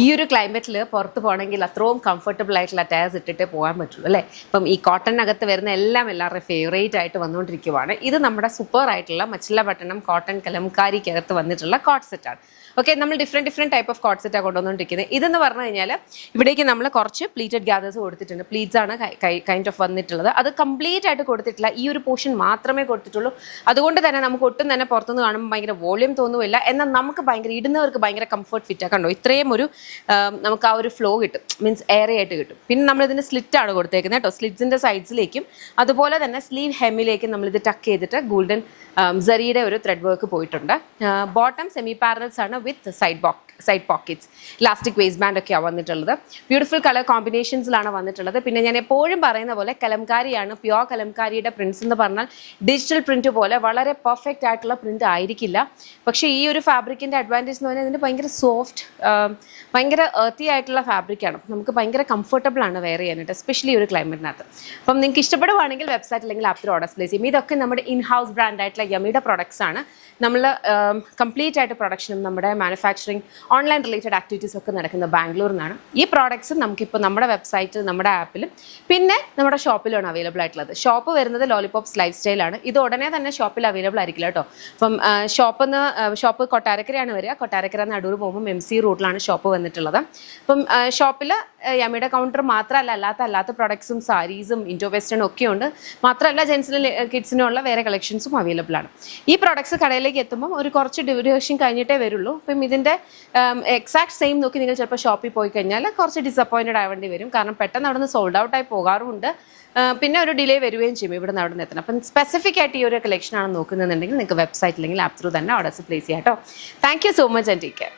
ഈ ഒരു ക്ലൈമറ്റിൽ പുറത്ത് പോകണമെങ്കിൽ അത്രയും കംഫർട്ടബിൾ ആയിട്ടുള്ള അറ്റയർസ് ഇട്ടിട്ട് പോകാൻ പറ്റുള്ളൂ അല്ലേ. ഇപ്പം ഈ കോട്ടണിനകത്ത് വരുന്ന എല്ലാവരുടെയും ഫേവറേറ്റ് ആയിട്ട് വന്നുകൊണ്ടിരിക്കുവാണ്. ഇത് നമ്മുടെ സൂപ്പർ ആയിട്ടുള്ള മച്ചിലപട്ടണം കോട്ടൺ കലംകാരിക്കകത്ത് വന്നിട്ടുള്ള കോട്ട് സെറ്റാണ്. ഓക്കെ, നമ്മൾ ഡിഫറെൻറ്റ് ടൈപ്പ് ഓഫ് കോട്ട് സെറ്റാണ് കൊണ്ടുവന്നുകൊണ്ടിരിക്കുന്നത്. ഇതെന്ന് പറഞ്ഞു കഴിഞ്ഞാൽ ഇവിടേക്ക് നമ്മൾ കുറച്ച് പ്ലീറ്റഡ് ഗ്യാദേഴ്സ് കൊടുത്തിട്ടുണ്ട്. പ്ലീറ്റ്സ് ആണ് കൈൻഡ് ഓഫ് വന്നിട്ടുള്ളത്. അത് കംപ്ലീറ്റ് ആയിട്ട് കൊടുത്തിട്ടില്ല, ഈ ഒരു പോർഷൻ മാത്രമേ കൊടുത്തിട്ടുള്ളൂ. അതുകൊണ്ട് തന്നെ നമുക്ക് ഒട്ടും തന്നെ പുറത്തുനിന്ന് കാണുമ്പോൾ ഭയങ്കര വോളിയം തോന്നുമില്ല, എന്നാൽ നമുക്ക് ഭയങ്കര ഇടുന്നവർക്ക് ഭയങ്കര കംഫർട്ട് ഫിറ്റാണ്. കണ്ടോ, ഇത്രയും ഒരു നമുക്ക് ആ ഒരു ഫ്ലോ കിട്ടും, മീൻസ് എയറി ആയിട്ട് കിട്ടും. പിന്നെ നമ്മളിതിൻ്റെ സ്ലിറ്റാണ് കൊടുത്തേക്കുന്നത് കേട്ടോ. സ്ലിറ്റ്സിൻ്റെ സൈഡ്സിലേക്കും അതുപോലെ തന്നെ സ്ലീവ് ഹെമ്മിലേക്കും നമ്മളിത് ടക്ക് ചെയ്തിട്ട് ഗോൾഡൻ സറിയുടെ ഒരു ത്രെഡ് വർക്ക് പോയിട്ടുണ്ട്. ബോട്ടം സെമി പാരൽസ് ആണ് വിത്ത് side pockets, elastic waste band ഒക്കെയാണ് വന്നിട്ടുള്ളത്. ബ്യൂട്ടിഫുൾ കളർ കോമ്പിനേഷൻസിലാണ് വന്നിട്ടുള്ളത്. പിന്നെ ഞാൻ എപ്പോഴും പറയുന്ന പോലെ കലംകാരിയാണ്, പ്യോർ കലംകാരിയുടെ പ്രിന്റ്സ് എന്ന് പറഞ്ഞാൽ ഡിജിറ്റൽ പ്രിന്റ് പോലെ വളരെ പെർഫെക്റ്റ് ആയിട്ടുള്ള പ്രിന്റ് ആയിരിക്കില്ല. പക്ഷേ ഈ ഒരു ഫാബ്രിക്കിൻ്റെ അഡ്വാൻറ്റേജ് എന്ന് പറഞ്ഞാൽ ഇതിന് ഭയങ്കര സോഫ്റ്റ്, ഭയങ്കര എർത്തി ആയിട്ടുള്ള ഫാബ്രിക്കാണ്. നമുക്ക് ഭയങ്കര കംഫർട്ടബിൾ ആണ് വെയർ ചെയ്യാനായിട്ട്, എസ്പെഷ്യലി ഒരു ക്ലൈമറ്റിനകത്ത്. അപ്പം നിങ്ങൾക്ക് ഇഷ്ടപ്പെടുവാണെങ്കിൽ വെബ്സൈറ്റ് അല്ലെങ്കിൽ ആപ്പിൽ ഓർഡർ പ്ലേസ് ചെയ്യും. ഇതൊക്കെ നമ്മുടെ ഇൻ ഹൗസ് ബ്രാൻഡ് ആയിട്ടുള്ള യമിയുടെ പ്രൊഡക്ട്സ് ആണ്. നമ്മൾ കംപ്ലീറ്റ് ആയിട്ട് പ്രൊഡക്ഷനും നമ്മുടെ മാനുഫാക്ചറിങ് ഓൺലൈൻ റിലേറ്റഡ് ആക്ടിവിറ്റീസ് ഒക്കെ നടക്കുന്ന ബാംഗ്ലൂരിൽ നിന്നാണ്. ഈ പ്രോഡക്ട്സ് നമുക്കിപ്പോൾ നമ്മുടെ വെബ്സൈറ്റിൽ, നമ്മുടെ ആപ്പിലും പിന്നെ നമ്മുടെ ഷോപ്പിലാണ് അവൈലബിൾ ആയിട്ടുള്ളത്. ഷോപ്പ് വരുന്നത് ലോലിപോപ്സ് ലൈഫ് സ്റ്റൈലാണ്. ഇത് ഉടനെ തന്നെ ഷോപ്പിൽ അവൈലബിൾ ആയിരിക്കില്ല കേട്ടോ. അപ്പം ഷോപ്പ് കൊട്ടാരക്കരയാണ് വരിക. കൊട്ടാരക്കര നടൂർ പോകുമ്പോൾ MC റൂട്ടിലാണ് ഷോപ്പ് വന്നിട്ടുള്ളത്. അപ്പം ഷോപ്പിൽ യമിയുടെ കൗണ്ടർ മാത്രമല്ല, അല്ലാത്ത പ്രൊഡക്ട്സും സാരീസും ഇൻഡോ വെസ്റ്റേണും ഒക്കെ ഉണ്ട്. മാത്രമല്ല ജെൻസിനും കിഡ്സിനും ഉള്ള വേറെ കളക്ഷൻസും അവൈലബിൾ ആണ്. ഈ പ്രോഡക്ട്സ് കടയിലേക്ക് എത്തുമ്പോൾ ഒരു കുറച്ച് ഡ്യൂറേഷൻ കഴിഞ്ഞിട്ടേ വരുള്ളൂ. അപ്പം ഇതിൻ്റെ എക്സാക്ട് സെയിം നോക്കി നിങ്ങൾ ചിലപ്പോൾ ഷോപ്പിൽ പോയി കഴിഞ്ഞാൽ കുറച്ച് ഡിസപ്പോയിൻറ്റഡ് ആവേണ്ടി വരും. കാരണം പെട്ടെന്ന് അവിടെ നിന്ന് സോൾഡ് ഔട്ട് ആയി പോകാറുമുണ്ട്. പിന്നെ ഒരു ഡിലേ വരികയും ചെയ്യും ഇവിടെ നിന്ന് അവിടെ നിന്ന് എത്തണം. അപ്പം സ്പെസിഫിക് ആയിട്ട് ഈ ഒരു കളക്ഷനാണ് നോക്കുന്നതെന്നുണ്ടെങ്കിൽ നിങ്ങൾക്ക് വെബ്സൈറ്റ് അല്ലെങ്കിൽ ആപ്പ് ത്രൂ തന്നെ ഓർഡേഴ്സ് പ്ലേസ് ചെയ്യാം കേട്ടോ. Thank you so much and take care.